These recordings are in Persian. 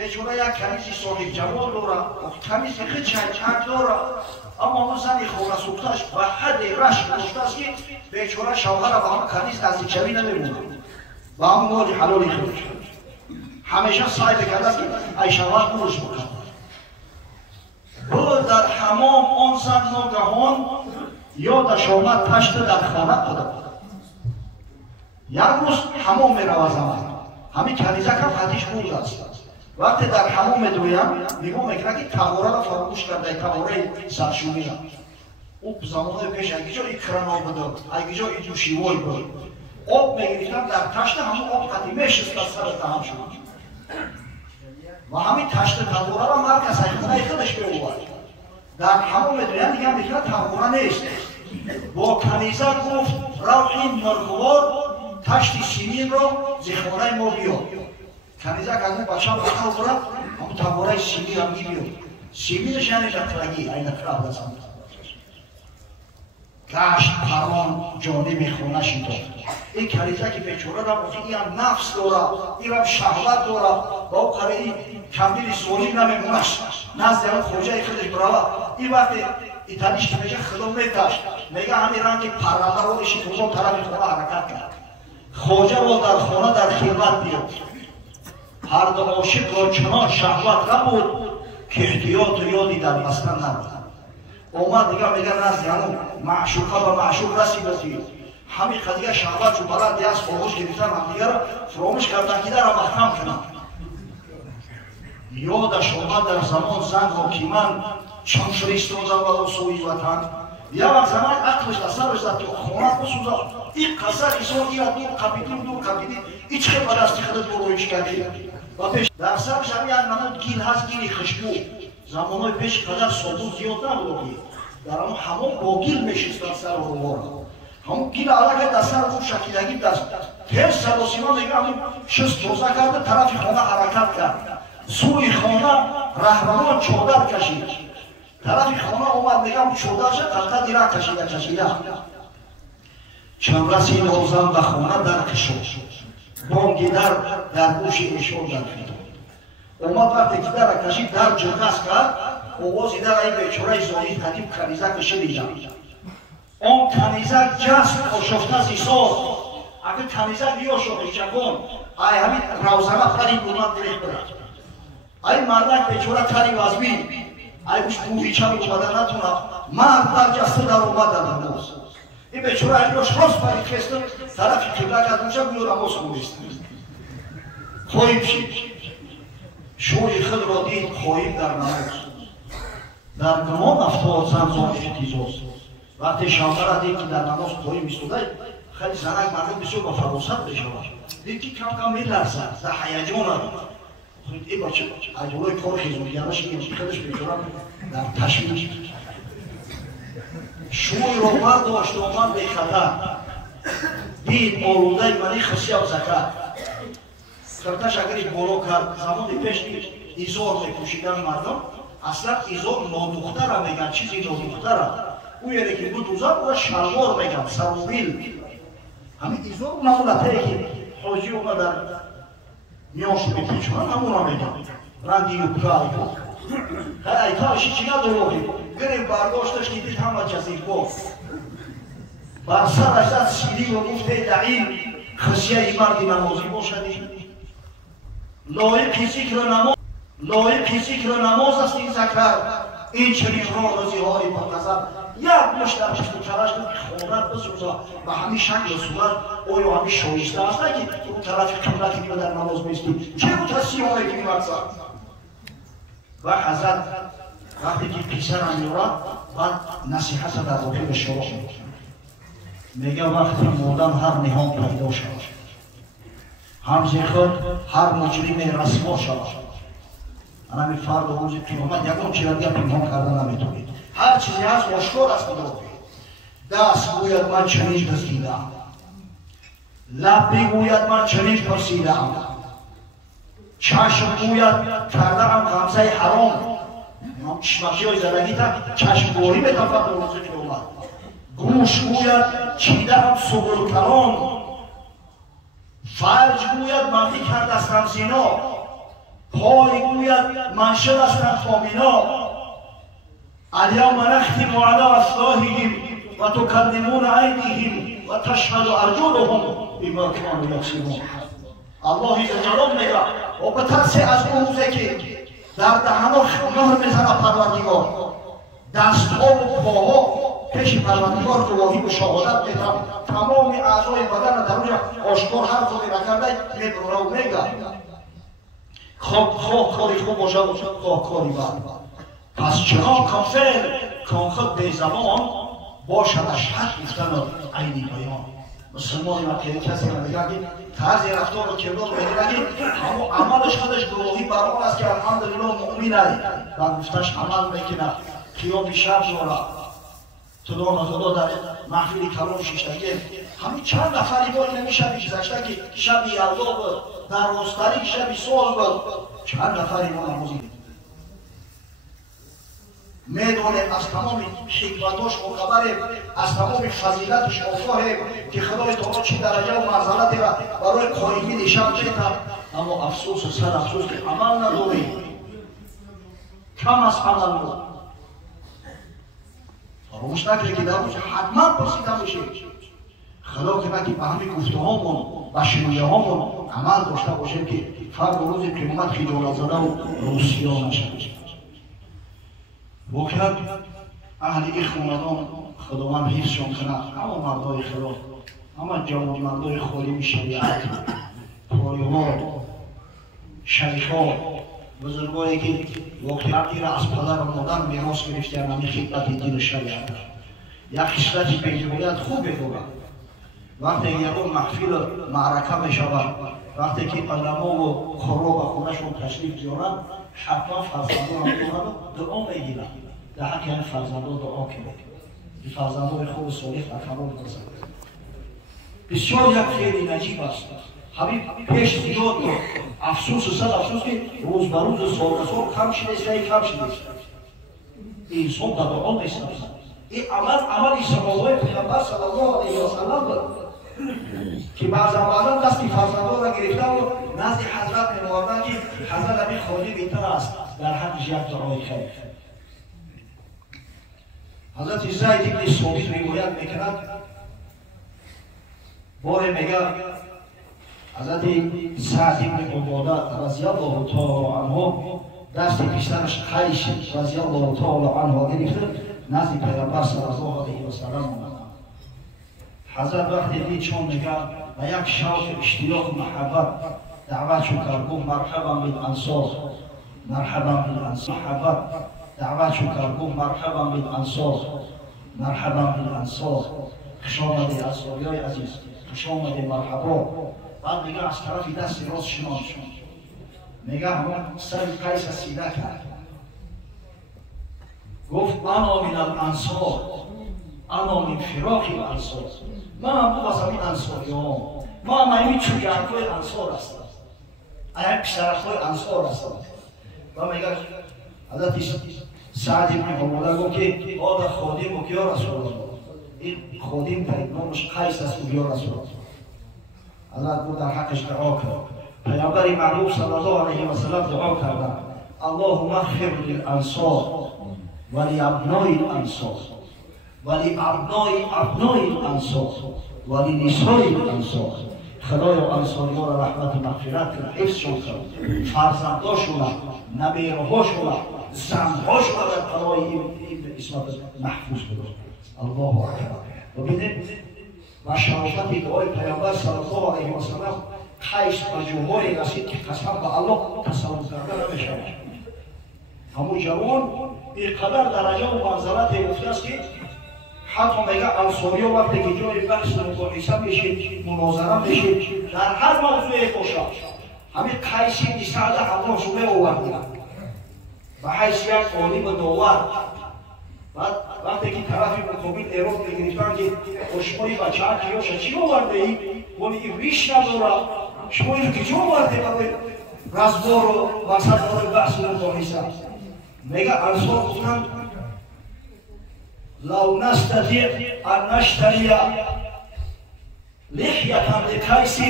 بچورا یک کمیزی صاحب جمال داره کمیزی خیلی چند داره اما اون زنی خورا سوختاش به حد رشک داشته است که بچورا شوهر با هم کمیز نزدیکشوی نمیمونه با هم مال حلالی خودش همیشه سعی کرده که ای شوهر بروش بکنه بود در حمام آن زن ناگهان یادش آمد پشت در خانه خدا یک روز حمام میرود زمان همین کنیزک هم خطیش بود است وقتی در حمام دویم نگاه میکنه که تباره را فراموش کرده تباره سرشومی را او زمان پیش اگه جا این کرنا بود اگه جا این دوشیوال بود آب میگریفتن در تشت همون آب قطعی میشست از سر تهم شد و همین تشت تباره را مرکز خونه خودش بیاورد در حمام دویم دیگه میکنه تباره نیست با کنیزک گفت رو این مرغوار تشت سیمین را زخانه ما بیاد کنیزک از اون بچه هم بخواه برد همون تباره سیمین هم بیاد سیمینش یعنی نفرگی این نفرگ بزن گشت پران جانب خونه شد این کنیزک بیچاره را گفت این هم نفس داره این هم شهوت داره با او قراره این کمبیل سولیم نمیمونش نزد همون خوجه خودش برای این وقت این تنیش که میگه خدا میتشت میگه همین رنگ پرنده رو ایشی کجا طرف خونه حرکت کرد خوجه رو در خانه در خدمت بیاد هر دو عاشق را چنان شهوت نبود که احتیاط و یادی در بستن نبود اومد دیگه میگه نزد همون معشوقه به معشوق رسیدی همین قضیه شهوت چون بلد از فراموش گرفتن هم دیگه را فراموش کردن که در را محکم کنن یادش آمد در زمان زن حاکمان چون فرستادن و سوی وطن یک زمان عقلش اثرش زد که خونه بسوزه این قصر ایسان این دور کپیدی هیچ خیلی با دستی خودت برویش کردی و پیش در سرش همین نمود گیل هست گیلی خشبو زمانهای پیش قدر صابون زیاد نبودی در همون با گیل میشستن سر و روارا همون گیل علاقه در سر خود شکیدگی دست تیز سلاسینا دیگه همون شست روزه کرده طرف خانه حرکت کرد سوی خانه رهبران چادر کشید طرف خانه اومد دیگه هم چادر شد قطعه دیره کشیده چند رسید آزم به خانه در کشید بانگی در گوش ایشان در خیداد اومد وقتی که در کشید در جرقص کرد آوازی در این بیچاره زانی قدیم کنیزک شدیدم آن کنیزک جست آشفته از ایساز اگه کنیزک بیا شده چکن ای همین روزنه قدیم بودن دریخ برد ای مردک بیچاره تری وزبی ای گوش بویچه اومده نتونه مرد در جسته در اومد در نماز این بیچاره این روش خواست برید خستم طرف قبله کد اونجا بیو نماز خونیست خواهیم شید شوی خود را دید خواهیم در نماز در گمان افتاد زن زانش تیزاز وقتی شامه را دید که در نماز خواهیم ایستاده خیلی زنک مردم بسیار با فراست بشود دید که کم میلرزد در هیجان را این بچه اجولای کار خیزونگرش این خودش بیچاره در تشویش شوی را برداشت آمد به خطر دید آلوده منی خسی او زکر خرتش اگرش بالا کرد زمان پیش ایزار میپوشیدن مردم اصلا ایزار نادختر هم میگن چیزی نادختر هم او یعنی که دو دوزن و شلوار میگن سروبیل همین ایزار نمونته که حاجی اومد در میاش میپوشن همون هم میگن رنگی یوکا ایتاشی چی نداره گریم برداشتش که دید همه جزیر گفت بر سرش زد سیلی و گفته دعیم خسیه مردی نمازی باشدی لایق ذکر نماز است این ذکر این چنین راه و زیهاری پرنظر یک مشت در پشت و کلش که خونت بسوزه و همین شکل و صورت آیا همین شایسته است نه که اون طرف قبلتی که در نماز میستی چه بود هستی هایی که میمرزد و حضرت وقتی که پیسر هم میورد بعد نصیحت در واقع به شما میگه وقتی مردم هر نهان پیدا شد همزی خود هر مجرم رسوا شد همین فرد و روز قیامت یکم چیزی پنهان کردن نمیتونید هر چیزی هست آشکار است خدا دست گوید من چنین دزدیدم لب بگوید من چنین پرسیدم چشم گوید کردم غمزه حرام چشمکی های زدگی تا چشمگوری میتن فقط روز قیامت گوش گوید چیدم سبل کلام فرج گوید مردی کردستم زینا پای گوید منشر هستند فامینا الیوم نختم علی افواههم و تکلمنا ایدیهم و تشهد ارجلهم بما کانوا یکسبون. الله جلال میگه و به ترس از اون روزی که در دهنها مهر میزنه پروردگار، دستها و پاها پیش پروردگار گواهی و شهادت میدن، تمام اعضای بدن در اونجا آشکار هر کاری نکرده میبرونه و میگه خواه کاری خوب باشد و خواه کاری بد. پس چنان کافر کان خود به زبان باشدش حق گفتن عینی بیان. مسلمانی وقتی کسی میگه که طرز رفتار و کردار میگه اما عملش خودش گواهی بر آن است که الحمدلله مؤمنه و گفتش عمل میکنه. قیام شب داره خدا در محفل کلام شیشتگی همین چند نفری با این شبی گذشته که شب یلدا بود، در راستری شب سال بود، چند نفری ما نمازی میدونیم از تمام حکمتاش و خبریم، از تمام فضیلتش آگاهیم که خدای تعالی چه درجه و منزلتی را برای قائمین شب میده. اما افسوس و سر افسوس که عمل نداریم، کم از عمل بود. فراموش نکنید که در روز حتما پرسیده میشه. خدا کنه که به همین گفته هامون و شنیده هامون عمل داشته باشیم که فردا روز قیامت خجالت زده و رسوا نشویم. واقعا اهل اخوانان خداوند حفظشان کنه، همه مردای خدا، همه جوان مردای خادم شریعت، پایه‌ها، شیخ‌ها، بزرگایی که واقعیتی را از پدر و مادر میراث گرفتند، همین خدمت دین شریعت. یک خصلت پیش‌باید خوب بدارد. وقتی یکون محفل معرکه میشود، وقتی که علما و قرا به خونه‌شون تشریف بیارند، حتما فرزندان را می‌برند و دعا می‌گیرند. در حق این فرزندان دعا کنید که فرزندان خوب صالح و کمال برسند. بسیار یک خیلی نجیب است. همین پیش زیاد افسوس و صد افسوس که روز به روز و سال به سال کم شده است، کم شده است. انسان در دعا نیست. این عمل صحابه پیغمبر صلی الله علیه و سلم بود که بعضا دستی فرزندان را گرفته و نزد حضرت می‌آوردند که حضرت همین خالی بهتر است در حقش یک دعای خیر. حضرت زید بن ثابت روایت می‌کند، باری میگه حضرت سعد بن عباده رضی الله تعالی عنه دست پسرش قیس رضی الله تعالی عنه گرفته نزد پیغمبر صلی الله علیه و سلم آمد. حضرت وقتی دید چون میگه و یک شوق اشتیاق محبت دعوت شو کرد، گفت مرحبا بالانصار، مرحبا بالانصار، محبت دعوت شو کرد، گفت مرحبا بالانصار، مرحبا بالانصار، خوش آمدید انصاریای عزیز، خوش آمدید، مرحبا. بعد میگه از طرف دست راست شما شد، میگه همون سر قیس سیده کرد، گفت انا من الانصار، انا من فراق الانصار، من هم بود از همین انصاری ها، ما هم همین چوگرهای انصار هستم، همین پسرخهای انصار هستم. و میگه حضرت سعد بن عباده گفت که آده خادم و یا رسول الله، این خادم دارید نامش قیس است و یا رسول الله. حضرت بود در حقش دعا کرد. پیامبر معروف صلی الله علیه و سلم دعا کردند اللهم اغفر للانصار ولابناء الانصار ولابناء الانصار ولنساء الانصار. خدایا انصاری‌ها را رحمت و مغفرت کن، حفظشان کن، فرزنداشون، نبیرهاشون، زنهاشون در پناه این اسمت محفوظ بدار. الله اکبر. ببینید و شرافت دعای پیامبر صلی الله علیه و سلم قیس به جوهری رسید که قسم به الله تصور کرده نمیشود. همون جوان اینقدر درجه و منزلت یافته است که حتی میگه انصاری‌ها وقتی که جای بحث مباحثه میشه، مناظره میشه، در هر موضوعی باشه، همین قیس بن سعد همراه شده آوردند به حیث یک عالم داور. بعد وقتی که طرف مقابل ایراد میگرفتن که شما این بچه ها کیاشه چی آورده ای؟ ولی این ریش نداره، شما این کجا آورده برای رزبار و مقصد برای بحث و مباحثه؟ میگه انصار گفتن لو نستطيع ان نشتري لحية لقيس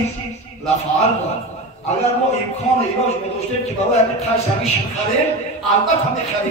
لفعلنا. اگر ما امکان علاج نداشتیم که برای همین قیصری خریم البته میخریم